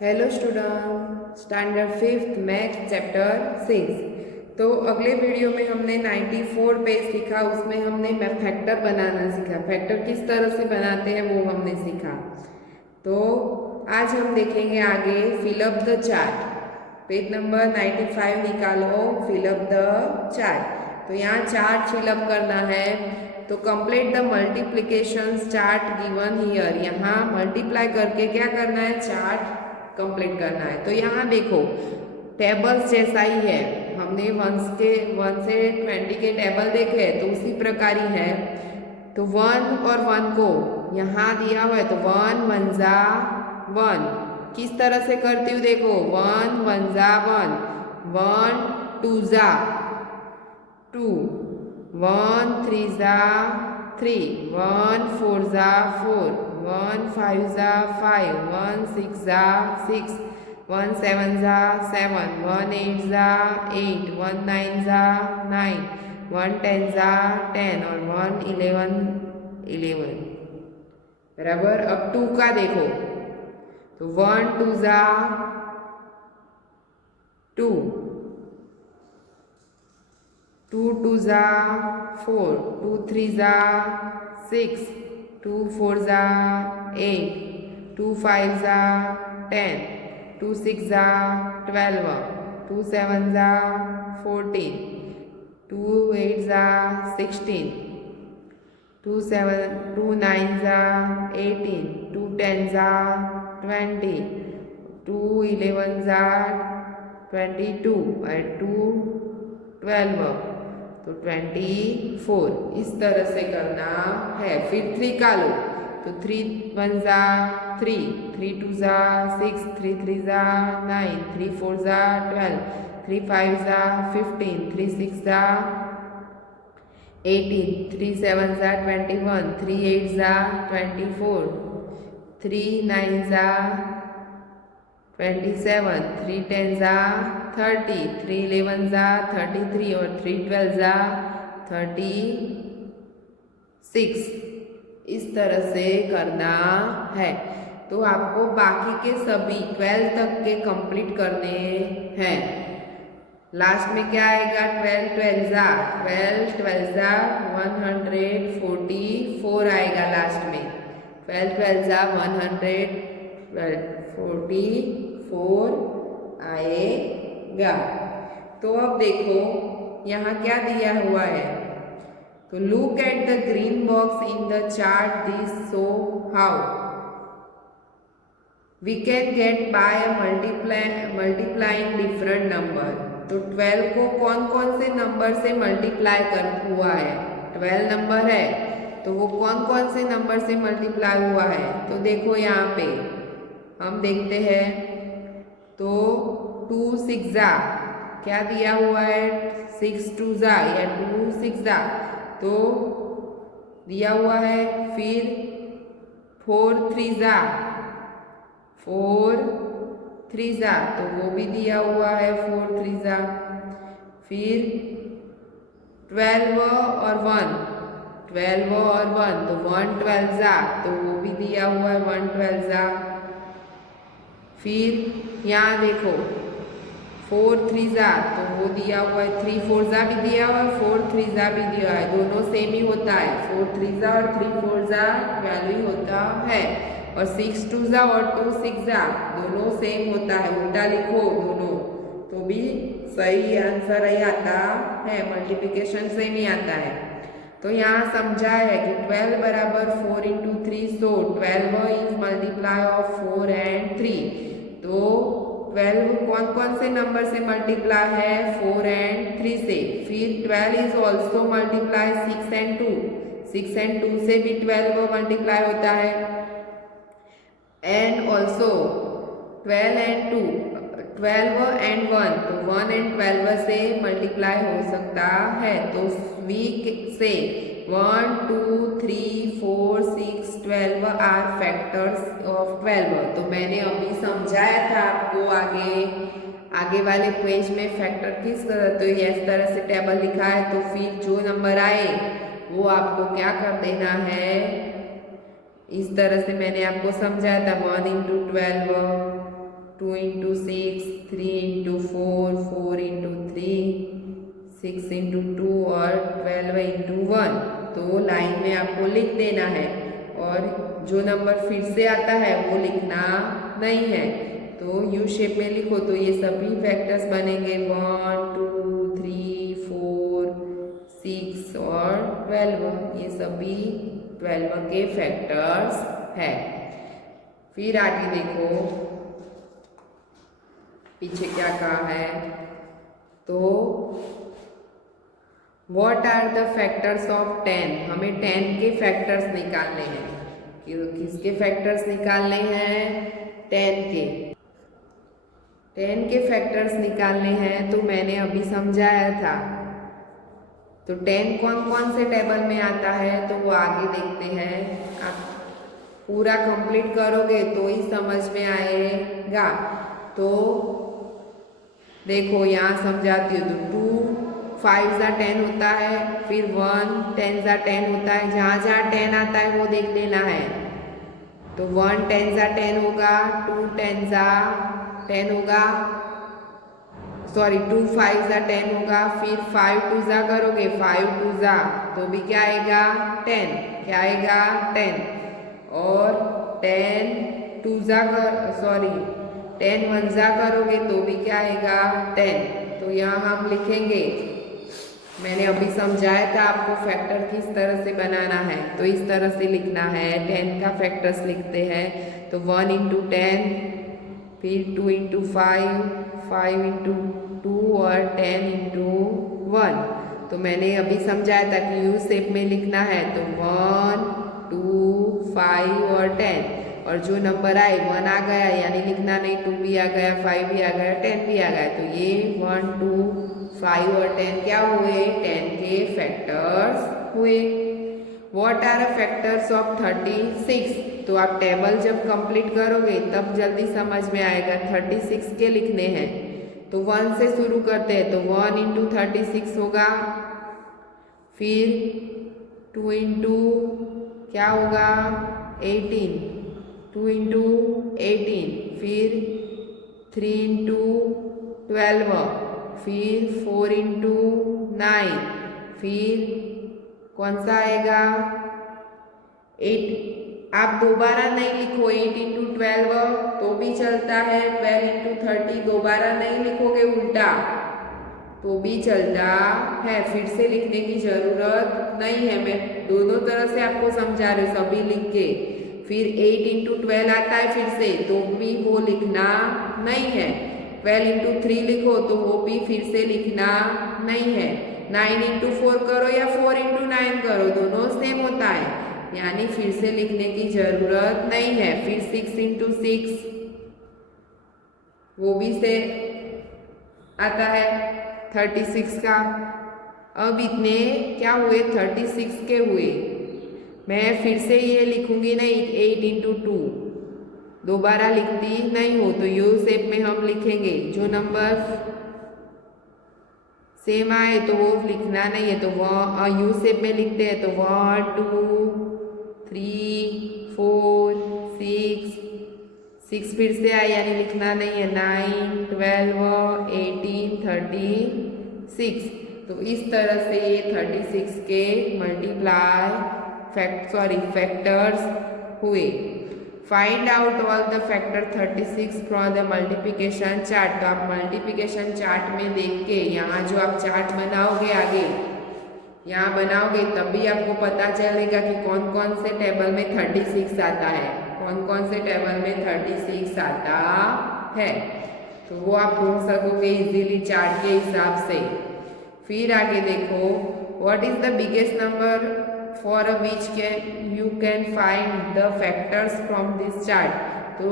Hello student, standard fifth math chapter 6। तो अगले video में हमने 94 पेज सीखा। उसमें हमने फैक्टर बनाना सीखा। फैक्टर किस तरह से बनाते हैं वो हमने सीखा। तो आज हम देखेंगे आगे fill up the chart. Page number 95 निकालो, फिलअप द चार्ट। तो यहाँ चार्ट फिलअप करना है। तो complete the multiplication chart given here. यहाँ मल्टीप्लाई करके क्या करना है, चार्ट कंप्लीट करना है। तो यहाँ देखो टेबल्स जैसा ही है। हमने 1 से 20 के टेबल देखे तो उसी प्रकार ही है। तो 1 और 1 को यहाँ दिया हुआ है तो 1 1 जा 1। किस तरह से करती हूँ देखो, 1 1 जा 1, 1 2 जा 2, 1 3 जा 3, 1 4 जा 4, 1 5 जा 5, 1 6 जा 6, 1 7 जा 7, 1 8 जा 8, 1 9 जा 9, 1 10 जा 10 और 1 11 11। बराबर। अब 2 का देखो तो 1 2 जा 2, 2 2 जा 4, 2 3 जा 6, 2 4 जा 8, 2 5 जा 10, 2 6 जा 12, 2 7 जा 14, 2 8 जा 16, 2 9 जा 18, 2 10 जा 20, 2 11 जा 22 और 2 12 तो 24। इस तरह से करना है। फिर 3 का लो तो 3 1 जा 3, 3 2 जा 6, 3 3 जा 9, 3 4 जा 12, 3 5 जा 15, 3 6 जा 18, 3 7 जा 21, 3 8 जा 24, 3 9 जा 27, 3 10 जा 30, 3 11 जा 33 और 3 12 जा 36। इस तरह से करना है। तो आपको बाकी के सभी 12 तक के कंप्लीट करने हैं। लास्ट में क्या आएगा, 12 12 जा 144 आएगा लास्ट में। 12 12 जा 144 आएगा। तो अब देखो यहाँ क्या दिया हुआ है। तो look at the green box in the chart, this show how we can get by multiplying different number. तो 12 को कौन कौन से नंबर से मल्टीप्लाई कर हुआ है, 12 नंबर है तो वो कौन कौन से नंबर से मल्टीप्लाई हुआ है। तो देखो यहाँ पे हम देखते हैं। तो 2 6 जा क्या दिया हुआ है, 6 2 जा या 2 6 जा तो दिया हुआ है। फिर 4 3 जा 4 3 जा तो वो भी दिया हुआ है 4 3 जा। फिर 12 और 1 तो 1 12 जा तो वो भी दिया हुआ है 1 12 जा। फिर यहाँ देखो 4 3 जा तो वो दिया हुआ है, 3 4 जा भी दिया हुआ है, 4 3 जा भी दिया है। दोनों सेम ही होता है, 4 3 जा और 3 4 जा 12 ही होता है। और 6 2 जा और 2 6 जा दोनों सेम होता है। उल्टा लिखो दोनों तो भी सही आंसर ही आता है, मल्टीप्लिकेशन सेम ही आता है। तो यहाँ समझा है कि 12 बराबर 4 × 3, सो 12 इज मल्टीप्लाई ऑफ 4 and 3। तो 12 कौन कौन से नंबर से मल्टीप्लाई है, 4 and 3 से। फिर 12 is also multiply 6 and 2, 6 and 2 से भी 12 मल्टीप्लाई होता है। एंड ऑल्सो 12 and 2, 12 and 1 तो 1 and 12 से मल्टीप्लाई हो सकता है। तो वी से 1 2 3 4 6 12 आर फैक्टर्स ऑफ 12। तो मैंने अभी समझाया था आपको आगे वाले पेज में फैक्टर किस तरह, तो इस तरह से टेबल लिखा है। तो फिर जो नंबर आए वो आपको क्या कर देना है, इस तरह से मैंने आपको समझाया था 1 × 12 2 इंटू 6, 3 इंटू 4, 4 इंटू 3, 6 इंटू 2 और 12 इंटू 1। तो लाइन में आपको लिख देना है और जो नंबर फिर से आता है वो लिखना नहीं है। तो यू शेप में लिखो तो ये सभी फैक्टर्स बनेंगे 1, 2, 3, 4, 6 और 12। ये सभी 12 के फैक्टर्स है। फिर आगे देखो पीछे क्या कहा है। तो what are the factors of 10? हमें 10 के फैक्टर्स निकालने हैं। किसके फैक्टर्स निकालने हैं? 10 के। 10 के फैक्टर्स निकालने हैं तो मैंने अभी समझाया था। तो 10 कौन कौन से टेबल में आता है तो वो आगे देखते हैं। आप पूरा कंप्लीट करोगे तो ही समझ में आएगा। तो देखो यहाँ समझाती हूँ। तो 2 5 ज़ा 10 होता है, फिर 1 10 ज़ा 10 होता है। जहाँ जहाँ 10 आता है वो देख लेना है। तो 1 10 ज़ा 10 होगा, 2 10 ज़ा 10 होगा, सॉरी 2 5 ज़ा 10 होगा, फिर 5 2 ज़ा करोगे 5 2 ज़ा तो भी क्या आएगा 10। क्या आएगा 10। और 10 2 ज़ा सॉरी 10 1 ज़ा करोगे तो भी क्या आएगा 10। तो यहाँ हम लिखेंगे, मैंने अभी समझाया था आपको फैक्टर किस तरह से बनाना है। तो इस तरह से लिखना है। 10 का फैक्टर्स लिखते हैं तो 1 इंटू 10, फिर 2 इंटू 5, 5 इंटू 2 और 10 इंटू 1। तो मैंने अभी समझाया था कि यू शेप में लिखना है। तो 1 2 5 और 10 और जो नंबर आए 1 आ गया यानी लिखना नहीं, 2 भी आ गया, 5 भी आ गया, 10 भी आ गया। तो ये 1 2 5 और 10 क्या हुए 10 के फैक्टर्स हुए। What are factors of 36? तो आप टेबल जब कंप्लीट करोगे तब जल्दी समझ में आएगा। 36 के लिखने हैं तो 1 से शुरू करते हैं। तो 1 इंटू 36 होगा, फिर 2 इंटू क्या होगा 18, 2 इंटू 18, फिर 3 इंटू 12, फिर 4 इंटू 9, फिर कौन सा आएगा 8। आप दोबारा नहीं लिखो 8 इंटू 12 तो भी चलता है। 12 इंटू 30 दोबारा नहीं लिखोगे उल्टा तो भी चलता है। फिर से लिखने की जरूरत नहीं है। मैं दोनों तरह से आपको समझा रही हूँ सभी लिख के। फिर 8 इंटू 12 आता है फिर से तो भी वो लिखना नहीं है। 12 इंटू 3 लिखो तो वो भी फिर से लिखना नहीं है। 9 इंटू 4 करो या 4 इंटू 9 करो दोनों सेम होता है यानी फिर से लिखने की जरूरत नहीं है। फिर 6 इंटू 6 वो भी से आता है 36 का। अब इतने क्या हुए 36 के हुए। मैं फिर से ये लिखूंगी नहीं 8 इंटू 2 दोबारा लिखती नहीं हो। तो यू शेप में हम लिखेंगे। जो नंबर सेम आए तो वो लिखना नहीं है। तो वो यू शेप में लिखते हैं। तो 1 2 3 4 6 फिर से आए यानी लिखना नहीं है। 9 12 18 36। तो इस तरह से ये 36 के मल्टीप्लाई फैक्टर्स हुए। Find out all the factor 36 from the multiplication chart. तो आप मल्टीप्लिकेशन चार्ट में देख के यहाँ जो आप चार्ट बनाओगे आगे यहाँ बनाओगे तभी आपको पता चलेगा कि कौन कौन से टेबल में 36 आता है, कौन कौन से टेबल में 36 आता है। तो वो आप ढूंढ सकोगे इजीली चार्ट के हिसाब से। फिर आगे देखो what is the biggest number for which you can find the factors from this chart। तो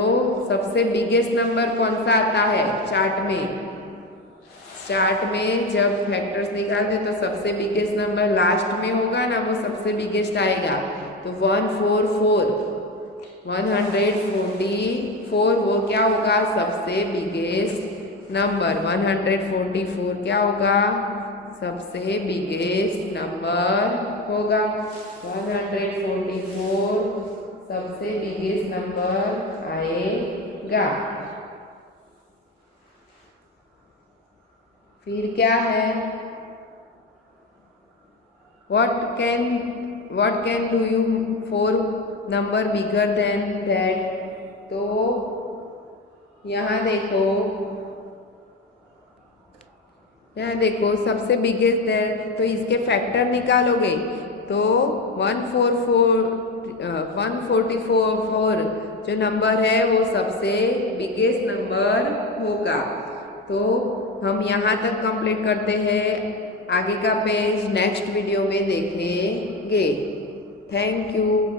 सबसे बिगेस्ट नंबर कौन सा आता है चार्ट में। चार्ट में जब फैक्टर्स निकालते तो सबसे बिगेस्ट नंबर लास्ट में होगा ना, वो सबसे बिगेस्ट आएगा। तो 144 144 वो क्या होगा सबसे बिगेस्ट नंबर। 144 क्या होगा सबसे बिगेस्ट नंबर होगा। 144 सबसे बिगेस्ट नंबर आएगा। फिर क्या है, what can do you for number bigger than that। तो यहाँ देखो, सबसे बिगेस्ट दैट, तो इसके फैक्टर निकालोगे तो 144 जो नंबर है वो सबसे बिगेस्ट नंबर होगा। तो हम यहाँ तक कंप्लीट करते हैं, आगे का पेज नेक्स्ट वीडियो में देखेंगे। Thank you.